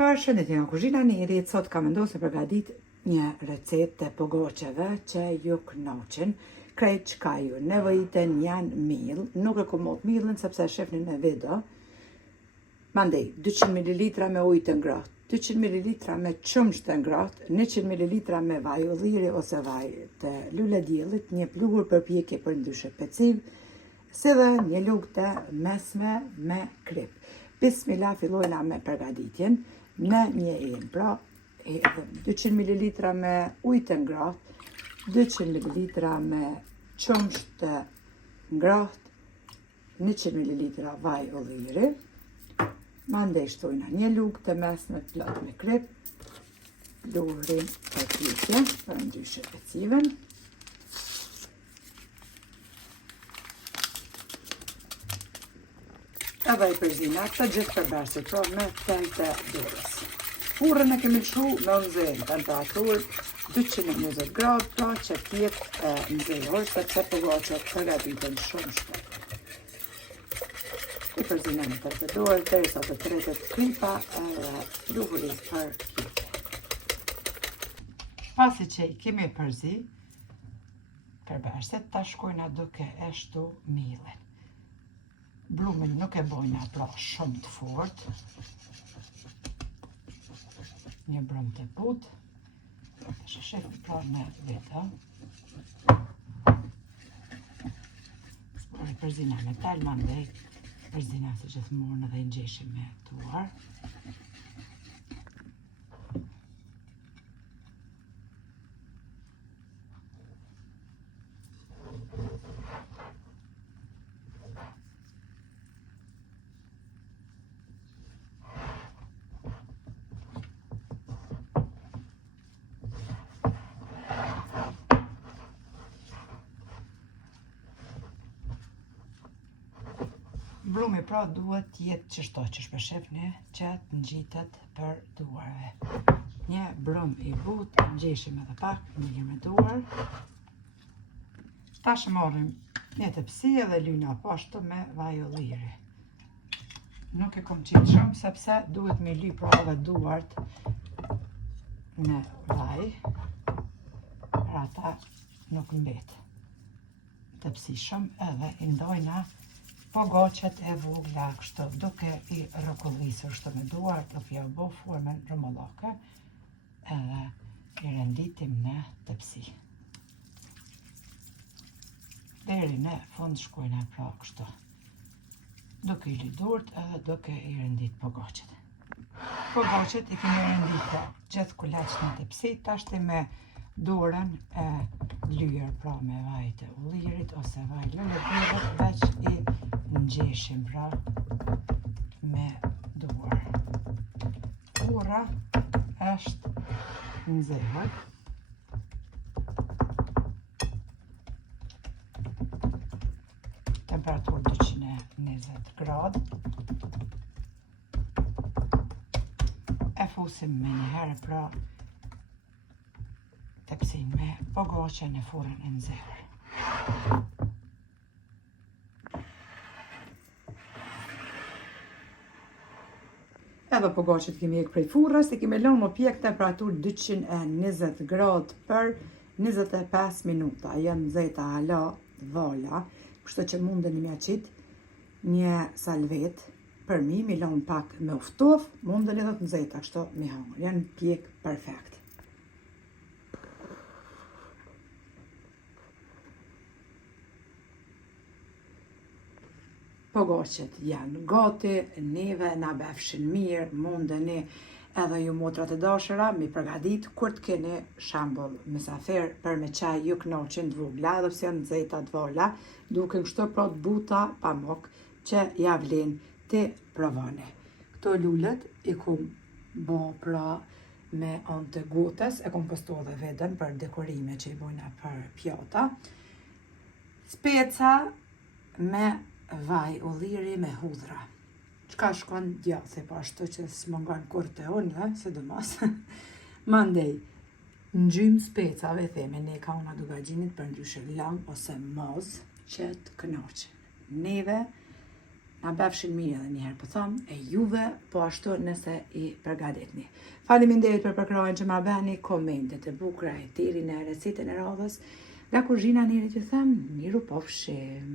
Përshëndetje nga kuzhina Nerit, sot kam vendosur përgatit një recetë të pogoqeve që ju kënaqen. Krejt çka ju nevojiten janë miell, nuk e komot millën sepse shefni në video. Mandej 200 ml me ujë të ngrohtë, 200 ml me qumësht të ngrohtë, 100 ml me vaj ulliri ose vaj të lule diellit, një pluhur përpjekje për ndryshe peciv, si dhe një lugë të mesme me krip. Bismillah, fillojna me përgatitjen. Në një enë, pra 200 ml me ujë të ngrohtë, 200 ml me qumësht të ngrohtë, 100 ml vaj ulliri, mandej shtojna një lugë të mesme plot me krip, pluhurin përpjekje për ndryshe peciven, edhe i përzinat të gjithë përbërësit, pra me tel të dorës. Furrën e kemi lëshu me nxehtë temperaturë 220 gradë, pra që tjetë nxehur, sepse pogoqet përgatiten shumë shpejt. I përzinë me tel të dorës, derisa të tretet kripa edhe pluhuri përpjekje. Pasi që i kemi përzi përbërësit, ta shkojna duke e shtu millin. Brumin nuk e bojna pra shumë të fort, një brum të but, që shefë pra në video. Spori përzina me tel, mandej përzina si gjithmonë edhe i ngjeshim me tuar. Brumi pra duhet jetë qështo që shpeshefni që të ngjitet për duarve. Një brum i but, ngjeshim edhe pak mirë me duar. Tash marrim një tepsi edhe lyna poshtë me vaj ulliri. Nuk e kom qitë shumë sepse duhet me ly pra edhe duart në vaj, për ata nuk mbet tepsi shumë, edhe i ndojna pogoqet e vogla kështu, duke i rrokollisur kështu me duar, duke ja bo formën rëmollake, edhe i renditim në tepsi. Deri në fund shkojna pra kështu, duke i lidurt edhe duke i rendit pogoqet. Pogoqet i kemi rendit pra gjithë kuleq në tepsi, tashti me dorën e lyer pra me vaj të ullirit ose vaj lule diellit, veç i ngjeshim pra me duar. Furra është nxehur. Temperaturë 220 gradë. E fusim me njëherë pra tepsin me pogoqe në furrën e nxehur. Edhe pogoqet kemi ek prej furrës, i kemi lënë më pjek temperaturë 220 gradë për 25 minuta. Janë nxehta hala vala, kështu që mundeni mja qitë një salvet për mi lënë pak me uftof, mundeni edhe të nxehta kështu mi hangër. Janë pjek perfekt. Pogoqet janë gati, neve na befshin mirë, mundeni edhe ju motrat e dashura mi përgatit kur të keni shembull mysafir për me çaj ju kënaqen të vogla, edhe pse janë nxehta të vola, duken kështu pra të buta pa mok që ja vlen ti provoni. Këto lulet i kum bo pra me anë të gotës, e kom postu edhe veten për dekorime që i bojna për pjata. Speca me vaj ulliri me hudhra. Qka shkon djathi po ashtu që s'mongon kur të unë, sidomos. Mandej, ngjym specave themi, ne ka una dugagjinit për ndryshe lam ose moz që të kënaqen. Neve na befshin mirë edhe njëherë, po thom, e juve po ashtu nëse i përgatitni. Faleminderit për përkrojnë që ma bani komentet e bukura e tiri në recetën e radhës. Nga kuzhina njëri që them, miru pofshim.